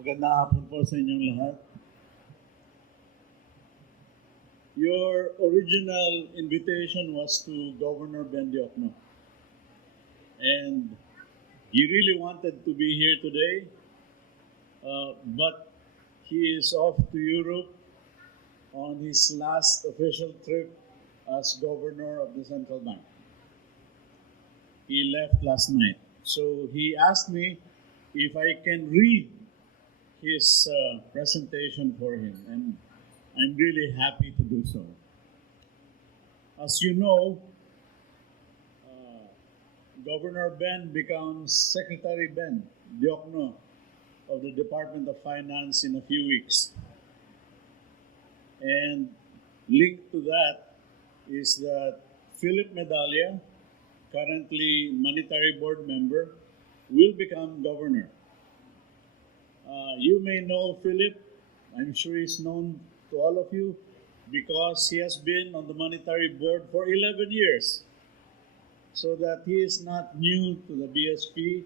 Magandang hapon po sa inyong lahat. Your original invitation was to Governor Ben Diokno. And he really wanted to be here today, but he is off to Europe on his last official trip as governor of the central bank. He left last night. So he asked me if I can read his presentation for him, and I'm really happy to do so. As you know, Governor Ben becomes Secretary Ben Diokno of the Department of Finance in a few weeks. And linked to that is that Philip Medalla, currently Monetary Board member, will become governor. You may know Philip. I'm sure he's known to all of you because he has been on the Monetary Board for 11 years. So that he is not new to the BSP,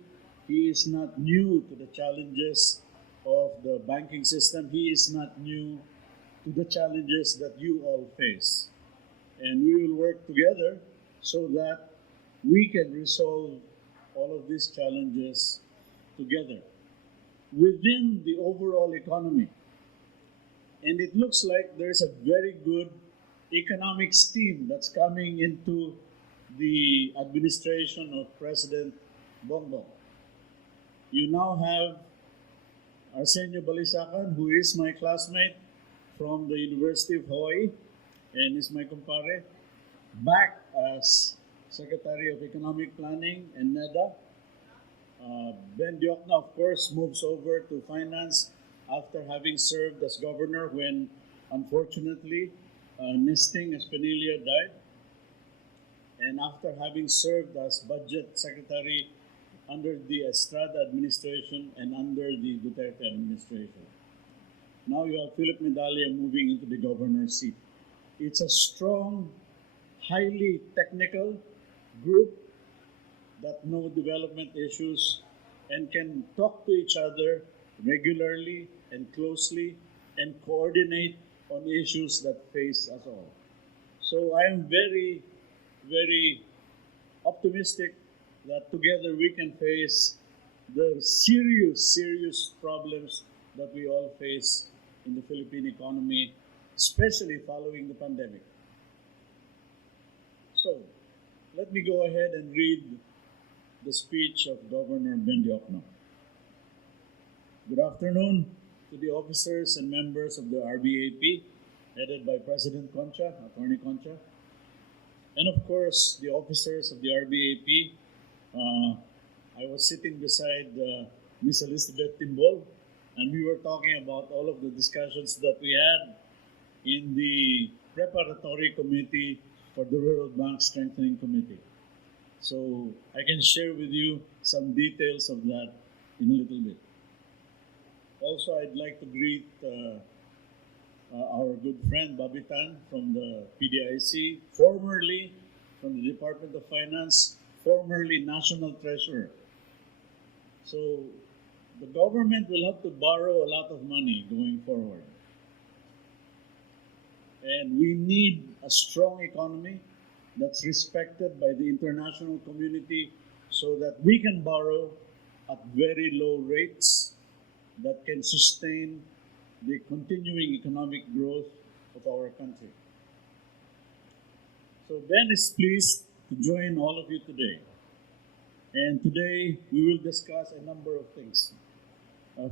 he is not new to the challenges of the banking system, he is not new to the challenges that you all face. And we will work together so that we can resolve all of these challenges together within the overall economy. And it looks like there's a very good economic steam that's coming into the administration of President Bongbong. You now have Arsenio Balisacan, who is my classmate from the University of Hawaii and is my compare, back as Secretary of Economic Planning and NEDA. Ben Diokno, of course, moves over to finance after having served as governor when, unfortunately, Nesting Espinilla died. And after having served as budget secretary under the Estrada administration and under the Duterte administration. Now you have Philip Medalla moving into the governor's seat. It's a strong, highly technical group that know development issues and can talk to each other regularly and closely and coordinate on issues that face us all. So I am very optimistic that together we can face the serious problems that we all face in the Philippine economy, especially following the pandemic. So, let me go ahead and read the speech of Governor Ben Diokno. Good afternoon to the officers and members of the RBAP, headed by President Concha, Attorney Concha, and of course, the officers of the RBAP. I was sitting beside Ms. Elizabeth Timbol, and we were talking about all of the discussions that we had in the preparatory committee for the Rural Bank Strengthening Committee. So I can share with you some details of that in a little bit. Also, I'd like to greet our good friend Bobby Tan from the PDIC, formerly from the Department of Finance, formerly National Treasurer. So the government will have to borrow a lot of money going forward. And we need a strong economy that's respected by the international community so that we can borrow at very low rates that can sustain the continuing economic growth of our country. So Ben is pleased to join all of you today. And today we will discuss a number of things.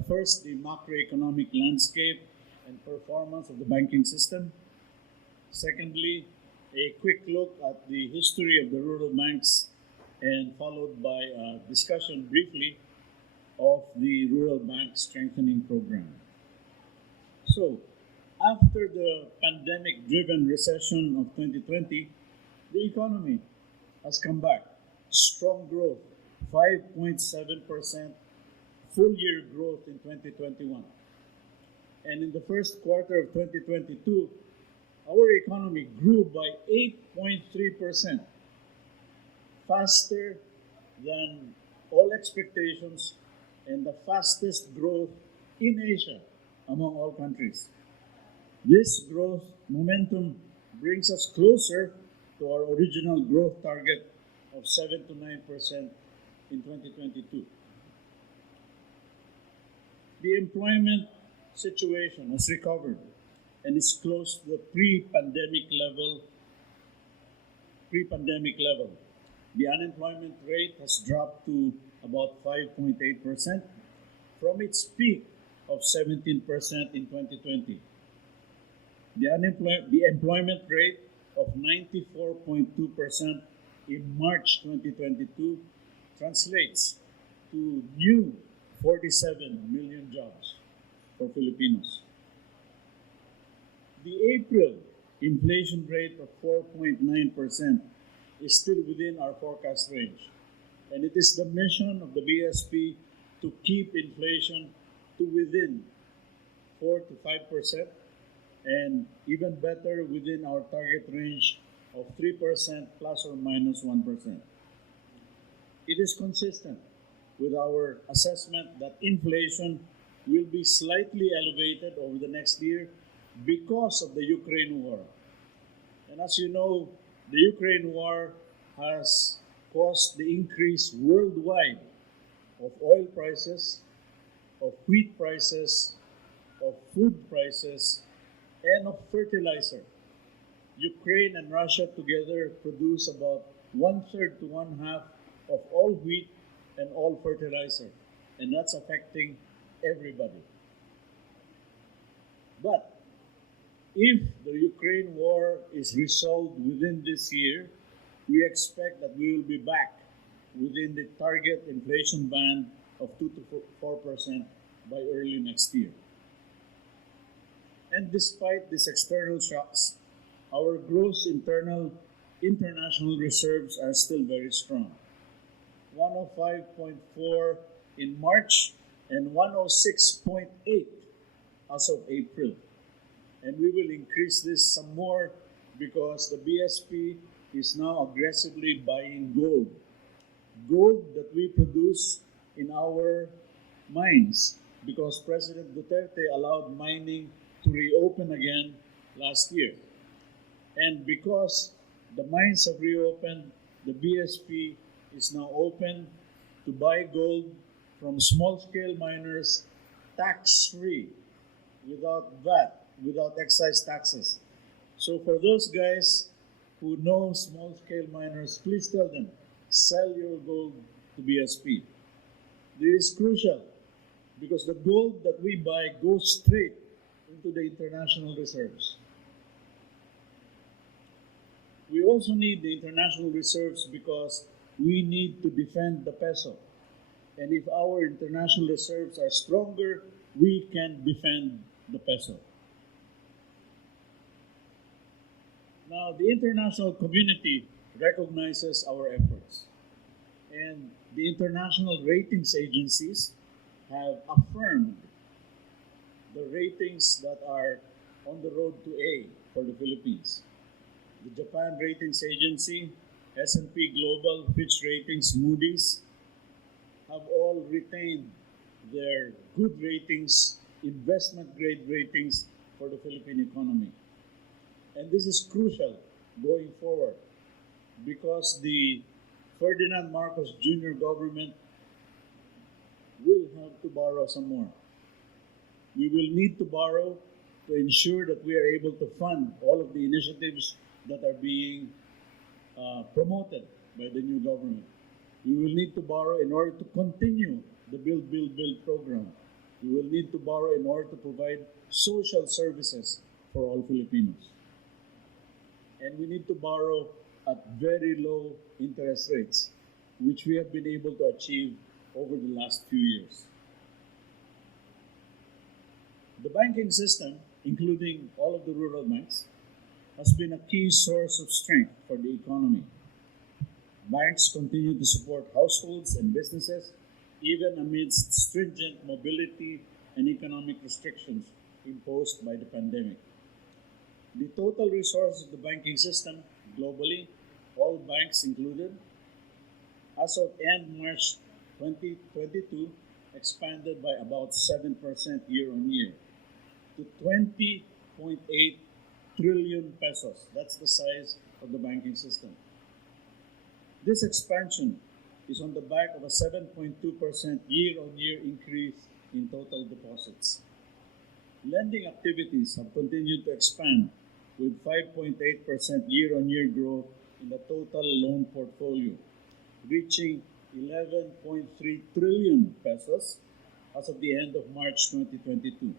First, the macroeconomic landscape and performance of the banking system. Secondly, a quick look at the history of the rural banks, and followed by a discussion briefly of the Rural Bank Strengthening Program. So, after the pandemic-driven recession of 2020, the economy has come back. Strong growth, 5.7% full-year growth in 2021. And in the first quarter of 2022, our economy grew by 8.3%, faster than all expectations and the fastest growth in Asia among all countries. This growth momentum brings us closer to our original growth target of 7 to 9% in 2022. The employment situation has recovered and is close to the pre-pandemic level. The unemployment rate has dropped to about 5.8% from its peak of 17% in 2020. The employment rate of 94.2% in March 2022 translates to new 47 million jobs for Filipinos. The April inflation rate of 4.9% is still within our forecast range, and it is the mission of the BSP to keep inflation to within 4 to 5%, and even better within our target range of 3% plus or minus 1%. It is consistent with our assessment that inflation will be slightly elevated over the next year because of the Ukraine war. And as you know, the Ukraine war has caused the increase worldwide of oil prices, of wheat prices, of food prices, and of fertilizer. Ukraine and Russia together produce about 1/3 to 1/2 of all wheat and all fertilizer, and that's affecting everybody. But if the Ukraine war is resolved within this year, we expect that we will be back within the target inflation band of 2 to 4% by early next year. And despite these external shocks, our gross international reserves are still very strong. 105.4 in March and 106.8 as of April. And we will increase this some more because the BSP is now aggressively buying gold. Gold that we produce in our mines because President Duterte allowed mining to reopen again last year. And because the mines have reopened, the BSP is now open to buy gold from small-scale miners tax-free, without VAT, without excise taxes. So for those guys who know small-scale miners, please tell them, sell your gold to BSP. This is crucial because the gold that we buy goes straight into the international reserves. We also need the international reserves because we need to defend the peso. And if our international reserves are stronger, we can defend the peso. Now, the international community recognizes our efforts. And the international ratings agencies have affirmed the ratings that are on the road to A for the Philippines. The Japan Ratings Agency, S&P Global, Fitch Ratings, Moody's have all retained their good ratings, investment grade ratings for the Philippine economy. And this is crucial going forward because the Ferdinand Marcos Jr. government will have to borrow some more. We will need to borrow to ensure that we are able to fund all of the initiatives that are being promoted by the new government. We will need to borrow in order to continue the Build, Build, Build program. We will need to borrow in order to provide social services for all Filipinos. And we need to borrow at very low interest rates, which we have been able to achieve over the last few years. The banking system, including all of the rural banks, has been a key source of strength for the economy. Banks continue to support households and businesses even amidst stringent mobility and economic restrictions imposed by the pandemic. The total resources of the banking system globally, all banks included, as of end March 2022, expanded by about 7% year on year to 20.8 trillion pesos. That's the size of the banking system. This expansion is on the back of a 7.2% year-on-year increase in total deposits. Lending activities have continued to expand with 5.8% year-on-year growth in the total loan portfolio, reaching 11.3 trillion pesos as of the end of March 2022.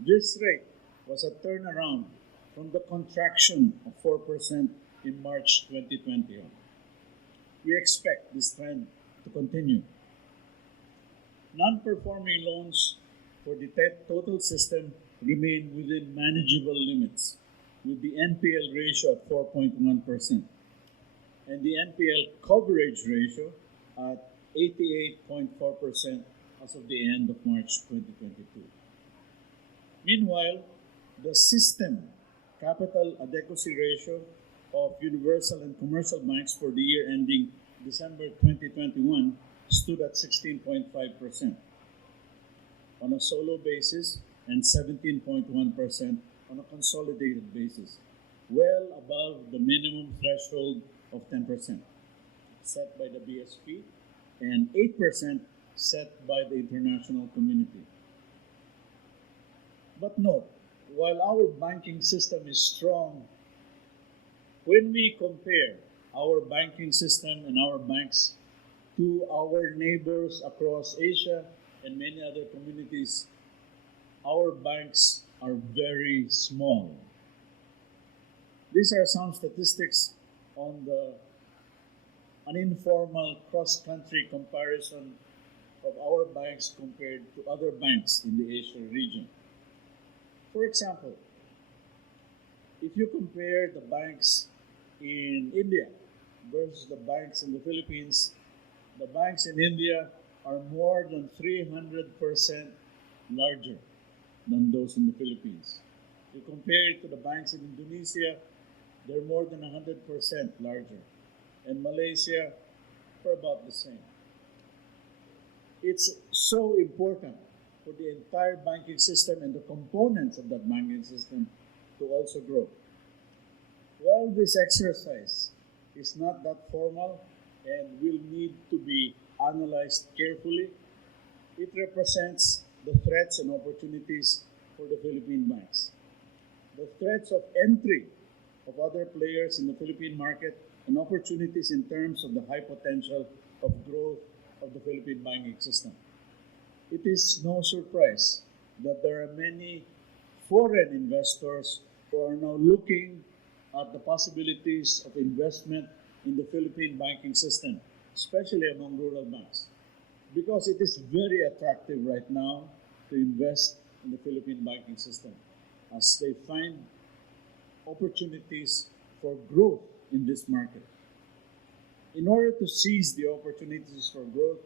This rate was a turnaround from the contraction of 4% in March 2020. We expect this trend to continue. Non-performing loans for the total system remain within manageable limits, with the NPL ratio at 4.1% and the NPL coverage ratio at 88.4% as of the end of March 2022. Meanwhile, the system capital adequacy ratio of universal and commercial banks for the year ending December 2021 stood at 16.5% on a solo basis and 17.1% on a consolidated basis, well above the minimum threshold of 10% set by the BSP and 8% set by the international community. But note, while our banking system is strong, when we compare our banking system and our banks to our neighbors across Asia and many other communities, our banks are very small. These are some statistics on an informal cross-country comparison of our banks compared to other banks in the Asia region. For example, if you compare the banks in India versus the banks in the Philippines, the banks in India are more than 300% larger than those in the Philippines. If you compare it to the banks in Indonesia, they're more than 100% larger. And Malaysia, for about the same. It's so important for the entire banking system and the components of that banking system to also grow. While this exercise is not that formal and will need to be analyzed carefully, it represents the threats and opportunities for the Philippine banks. The threats of entry of other players in the Philippine market and opportunities in terms of the high potential of growth of the Philippine banking system. It is no surprise that there are many foreign investors who are now looking at the possibilities of investment in the Philippine banking system, especially among rural banks, because it is very attractive right now to invest in the Philippine banking system as they find opportunities for growth in this market. In order to seize the opportunities for growth,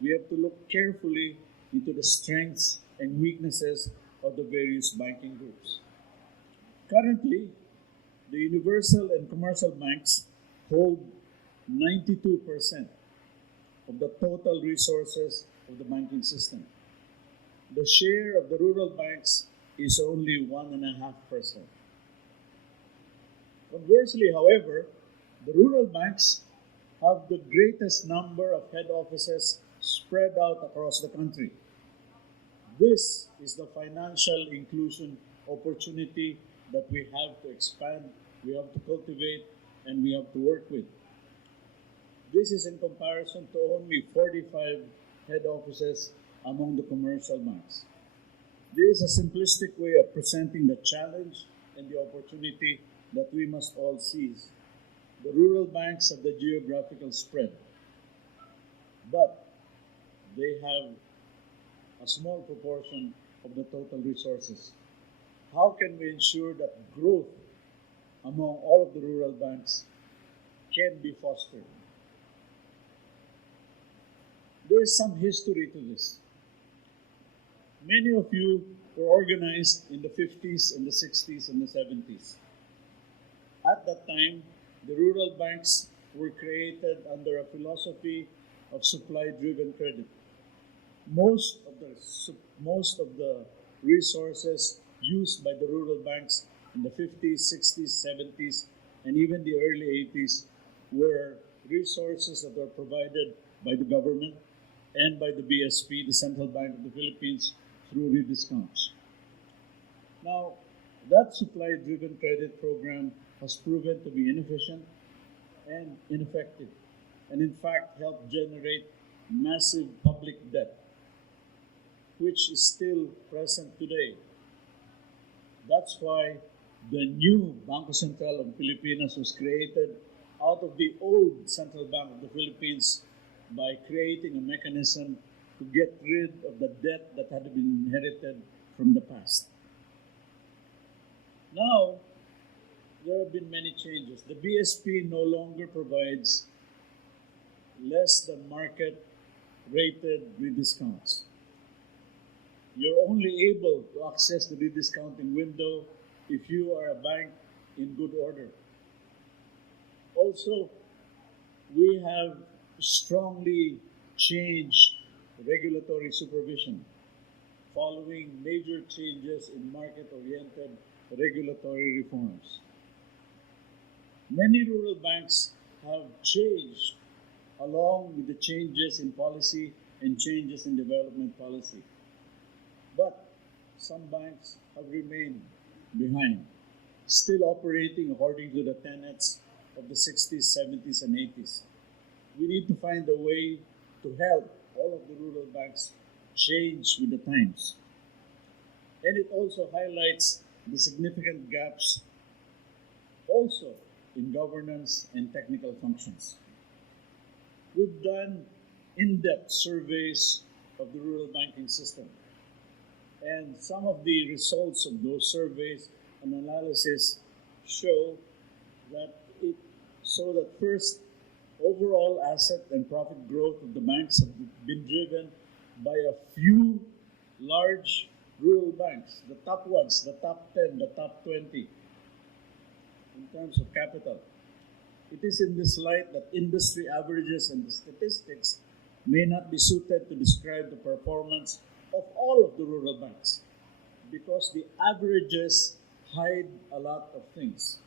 we have to look carefully into the strengths and weaknesses of the various banking groups. Currently, the universal and commercial banks hold 92% of the total resources of the banking system. The share of the rural banks is only 1.5%. Conversely, however, the rural banks have the greatest number of head offices spread out across the country. This is the financial inclusion opportunity that we have to expand, we have to cultivate, and we have to work with. This is in comparison to only 45 head offices among the commercial banks. This is a simplistic way of presenting the challenge and the opportunity that we must all seize. The rural banks have the geographical spread, but they have a small proportion of the total resources. How can we ensure that growth among all of the rural banks can be fostered? There is some history to this. Many of you were organized in the 50s and the 60s and the 70s. At that time, the rural banks were created under a philosophy of supply-driven credit. most of the resources used by the rural banks in the 50s, 60s, 70s, and even the early 80s were resources that were provided by the government and by the BSP, the Central Bank of the Philippines, through rediscounts. Now, that supply-driven credit program has proven to be inefficient and ineffective, and in fact helped generate massive public debt, which is still present today. That's why the new Bangko Sentral of Pilipinas was created out of the old Central Bank of the Philippines by creating a mechanism to get rid of the debt that had been inherited from the past. Now, there have been many changes. The BSP no longer provides less than market rated rediscounts. You're only able to access the rediscounting window if you are a bank in good order. Also, we have strongly changed regulatory supervision following major changes in market-oriented regulatory reforms. Many rural banks have changed along with the changes in policy and changes in development policy. But some banks have remained behind, still operating according to the tenets of the 60s, 70s, and 80s. We need to find a way to help all of the rural banks change with the times. And it also highlights the significant gaps also in governance and technical functions. We've done in-depth surveys of the rural banking system. And some of the results of those surveys and analysis show that first, overall asset and profit growth of the banks have been driven by a few large rural banks, the top ones, the top 10, the top 20, in terms of capital. It is in this light that industry averages and the statistics may not be suited to describe the performance of all of the rural banks, because the averages hide a lot of things,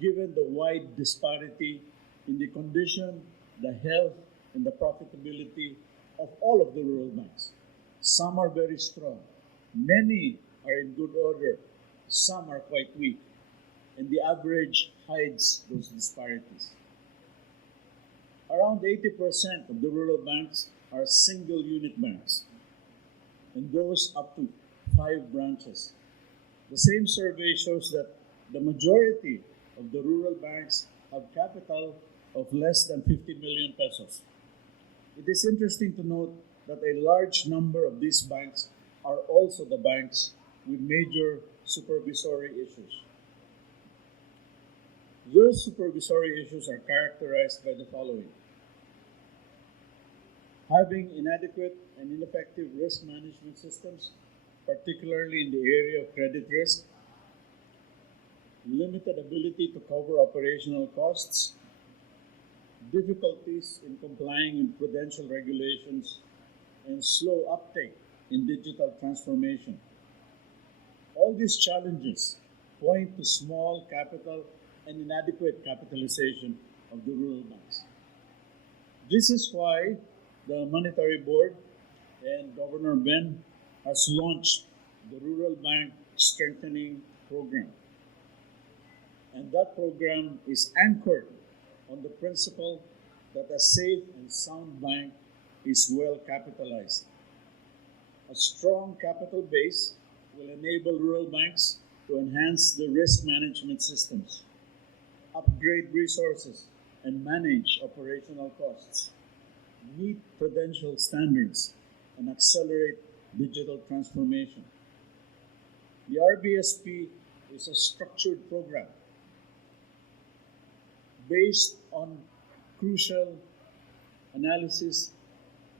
given the wide disparity in the condition, the health, and the profitability of all of the rural banks. Some are very strong, many are in good order, some are quite weak, and the average hides those disparities. Around 80% of the rural banks are single unit banks, and those up to 5 branches. The same survey shows that the majority of the rural banks have capital of less than 50 million pesos. It is interesting to note that a large number of these banks are also the banks with major supervisory issues. Those supervisory issues are characterized by the following: having inadequate and ineffective risk management systems, particularly in the area of credit risk, limited ability to cover operational costs, difficulties in complying with prudential regulations, and slow uptake in digital transformation. All these challenges point to small capital and inadequate capitalization of the rural banks. This is why the Monetary Board and Governor Ben has launched the Rural Bank Strengthening Program. And that program is anchored on the principle that a safe and sound bank is well capitalized. A strong capital base will enable rural banks to enhance the risk management systems, upgrade resources, and manage operational costs, meet prudential standards, and accelerate digital transformation. The RBSP is a structured program based on crucial analysis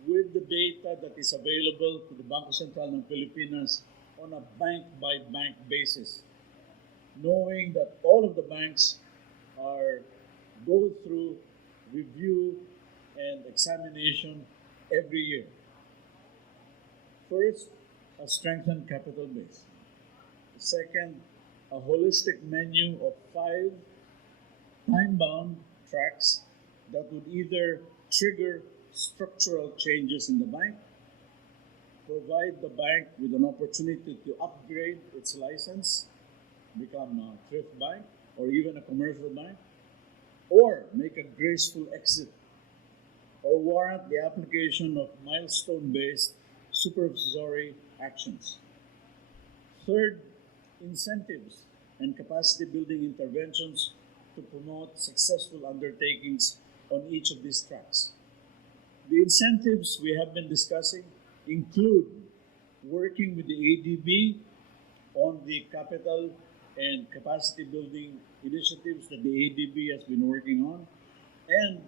with the data that is available to the Bangko Sentral ng Pilipinas on a bank-by-bank basis, knowing that all of the banks go through review and examination every year. First, a strengthened capital base. Second, a holistic menu of 5 time-bound tracks that would either trigger structural changes in the bank, provide the bank with an opportunity to upgrade its license, become a thrift bank, or even a commercial bank, or make a graceful exit, or warrant the application of milestone-based supervisory actions. Third, incentives and capacity building interventions to promote successful undertakings on each of these tracks. The incentives we have been discussing include working with the ADB on the capital and capacity building initiatives that the ADB has been working on, and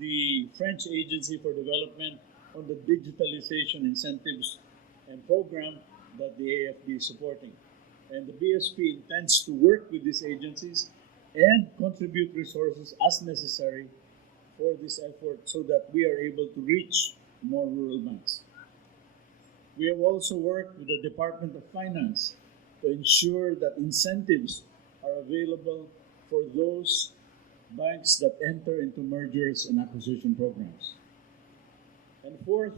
the French Agency for Development on the digitalization incentives and program that the AFD is supporting. And the BSP intends to work with these agencies and contribute resources as necessary for this effort so that we are able to reach more rural banks. We have also worked with the Department of Finance to ensure that incentives are available for those banks that enter into mergers and acquisition programs. And fourth,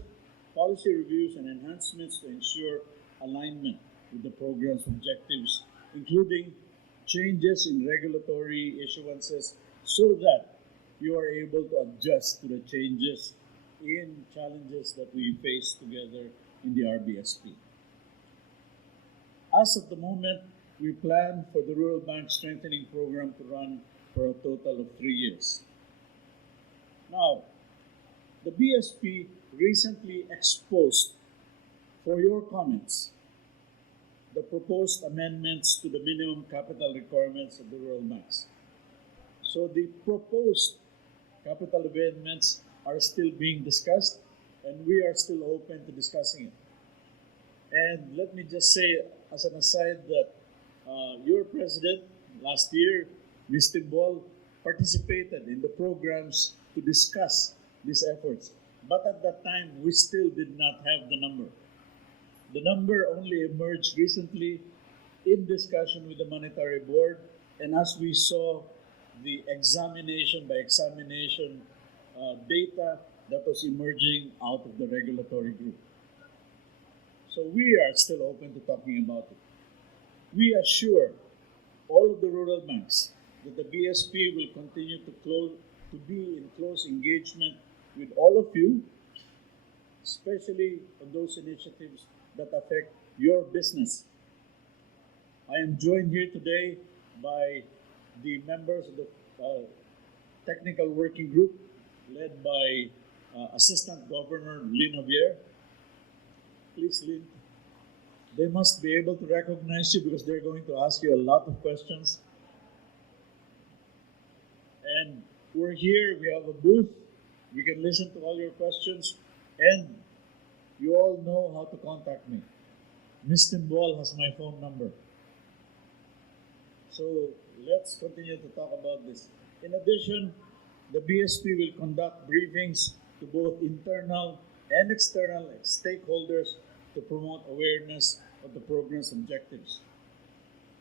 policy reviews and enhancements to ensure alignment with the program's objectives, including changes in regulatory issuances so that you are able to adjust to the changes in challenges that we face together in the RBSP. As of the moment, we plan for the Rural Bank Strengthening Program to run for a total of 3 years. Now, the BSP recently exposed for your comments the proposed amendments to the minimum capital requirements of the rural banks. So the proposed capital amendments are still being discussed, and we are still open to discussing it. And let me just say, as an aside, that your president last year, Mr. Ball, participated in the programs to discuss these efforts. But at that time, we still did not have the number. The number only emerged recently in discussion with the Monetary Board, and as we saw the examination by examination data that was emerging out of the regulatory group. So we are still open to talking about it. We assure all of the rural banks that the BSP will continue to be in close engagement with all of you, especially on those initiatives that affect your business. I am joined here today by the members of the technical working group led by Assistant Governor Lynn Javier. Please, Lynn. They must be able to recognize you because they're going to ask you a lot of questions. And we're here, we have a booth, we can listen to all your questions, and you all know how to contact me. Mr. Ball has my phone number. So let's continue to talk about this. In addition, the BSP will conduct briefings to both internal and external stakeholders to promote awareness of the program's objectives.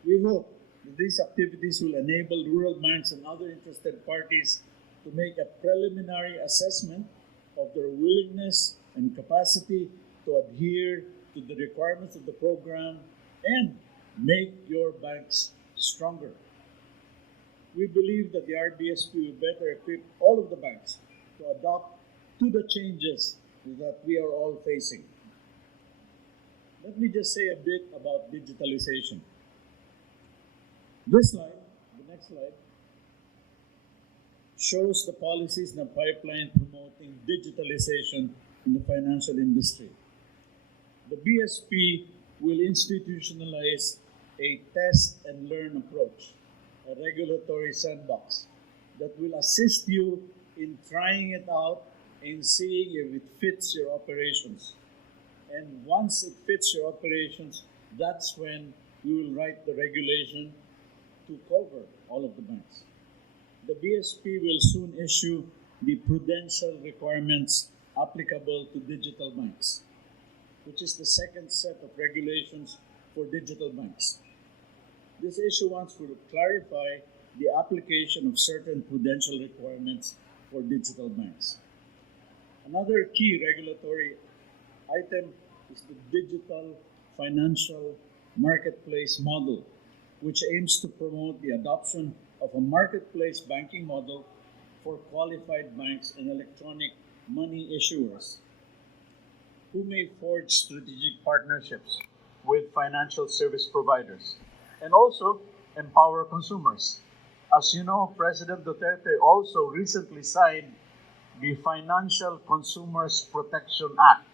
We hope that these activities will enable rural banks and other interested parties to make a preliminary assessment of their willingness and capacity to adhere to the requirements of the program and make your banks stronger. We believe that the RBSP will better equip all of the banks to adapt to the changes that we are all facing. Let me just say a bit about digitalization. This slide, the next slide, shows the policies in the pipeline promoting digitalization in the financial industry. The BSP will institutionalize a test and learn approach, a regulatory sandbox that will assist you in trying it out and seeing if it fits your operations. And once it fits your operations, that's when we will write the regulation to cover all of the banks. The BSP will soon issue the prudential requirements applicable to digital banks. which is the second set of regulations for digital banks. This issuance will clarify the application of certain prudential requirements for digital banks. Another key regulatory item is the digital financial marketplace model, which aims to promote the adoption of a marketplace banking model for qualified banks and electronic money issuers who may forge strategic partnerships with financial service providers and also empower consumers. As you know, President Duterte also recently signed the Financial Consumers Protection Act,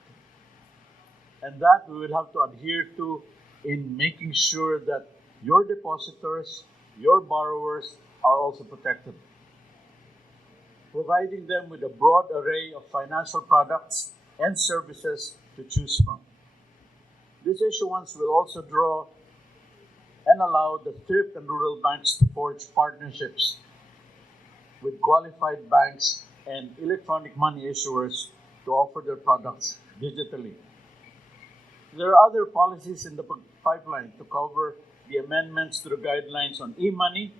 and that we will have to adhere to in making sure that your depositors, your borrowers are also protected, providing them with a broad array of financial products and services to choose from. This issuance will also draw and allow the thrift and rural banks to forge partnerships with qualified banks and electronic money issuers to offer their products digitally. There are other policies in the pipeline to cover the amendments to the guidelines on e-money,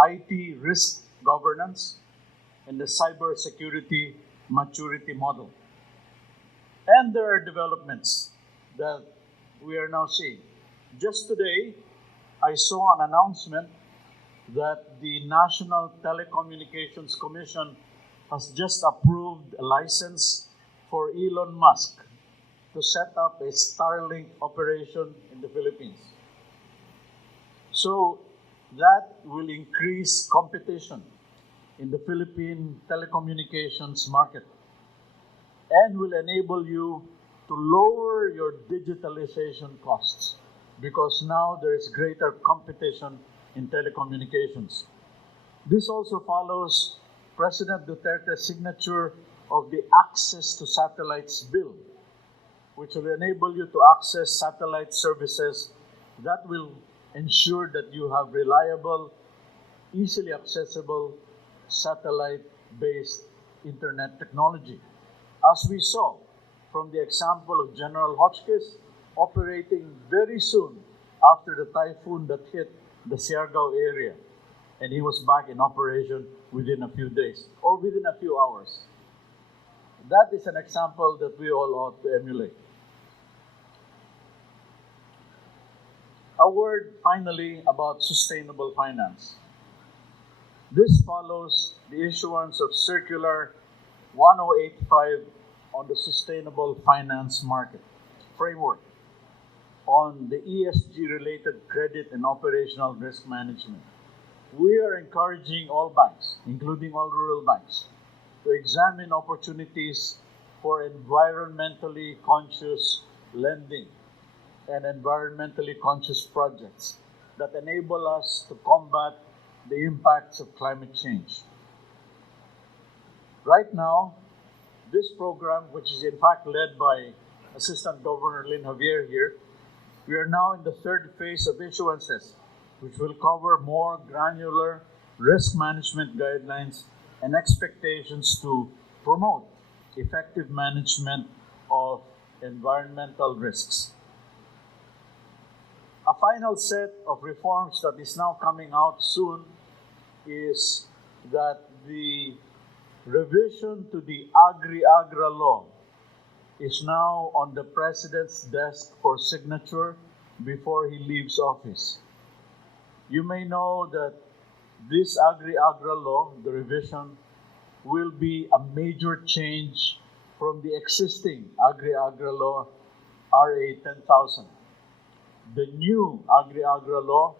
IT risk governance, and the cybersecurity maturity model. And there are developments that we are now seeing. Just today, I saw an announcement that the National Telecommunications Commission has just approved a license for Elon Musk to set up a Starlink operation in the Philippines. So that will increase competition in the Philippine telecommunications market and will enable you to lower your digitalization costs because now there is greater competition in telecommunications. This also follows President Duterte's signature of the Access to Satellites Bill, which will enable you to access satellite services that will ensure that you have reliable, easily accessible, satellite-based internet technology. As we saw from the example of General Hotchkiss operating very soon after the typhoon that hit the Siargao area, and he was back in operation within a few days or within a few hours. That is an example that we all ought to emulate. A word finally about sustainable finance. This follows the issuance of Circular 1085 on the sustainable finance market framework on the ESG-related credit and operational risk management. We are encouraging all banks, including all rural banks, to examine opportunities for environmentally conscious lending and environmentally conscious projects that enable us to combat the impacts of climate change. Right now, this program, which is in fact led by Assistant Governor Lynn Javier here, we are now in the third phase of issuances, which will cover more granular risk management guidelines and expectations to promote effective management of environmental risks. A final set of reforms that is now coming out soon is that the revision to the Agri-Agra law is now on the President's desk for signature before he leaves office. You may know that this Agri-Agra law, the revision, will be a major change from the existing Agri-Agra law, RA 10,000. The new Agri-Agra law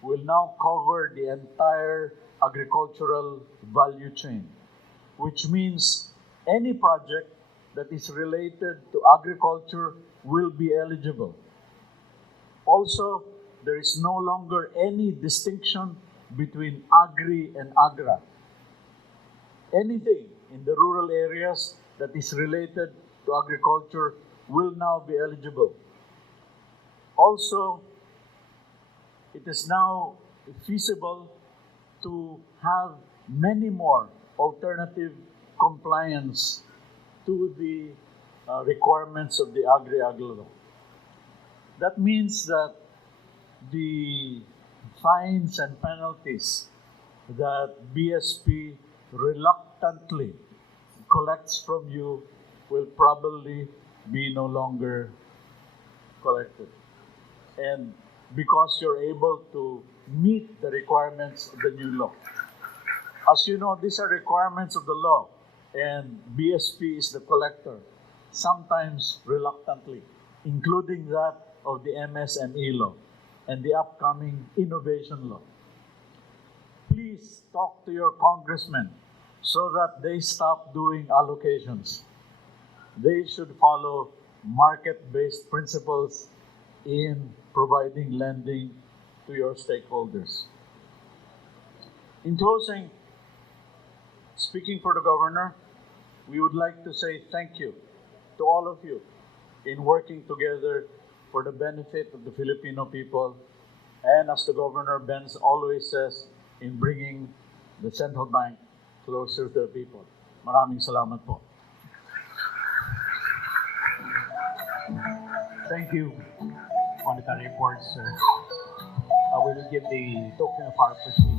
will now cover the entire agricultural value chain, which means any project that is related to agriculture will be eligible. Also, there is no longer any distinction between agri and agra. Anything in the rural areas that is related to agriculture will now be eligible. Also, it is now feasible to have many more alternative compliance to the requirements of the Agri-Ag law. That means that the fines and penalties that BSP reluctantly collects from you will probably be no longer collected. And because you're able to meet the requirements of the new law. As you know, these are requirements of the law, and BSP is the collector, sometimes reluctantly, including that of the MSME law and the upcoming innovation law. Please talk to your congressmen so that they stop doing allocations. They should follow market-based principles in providing lending to your stakeholders. In closing, speaking for the governor, we would like to say thank you to all of you in working together for the benefit of the Filipino people, and as the Governor Benz always says, in bringing the central bank closer to the people. Maraming salamat po. Thank you, Monetary Report, sir. We will give the token of our appreciation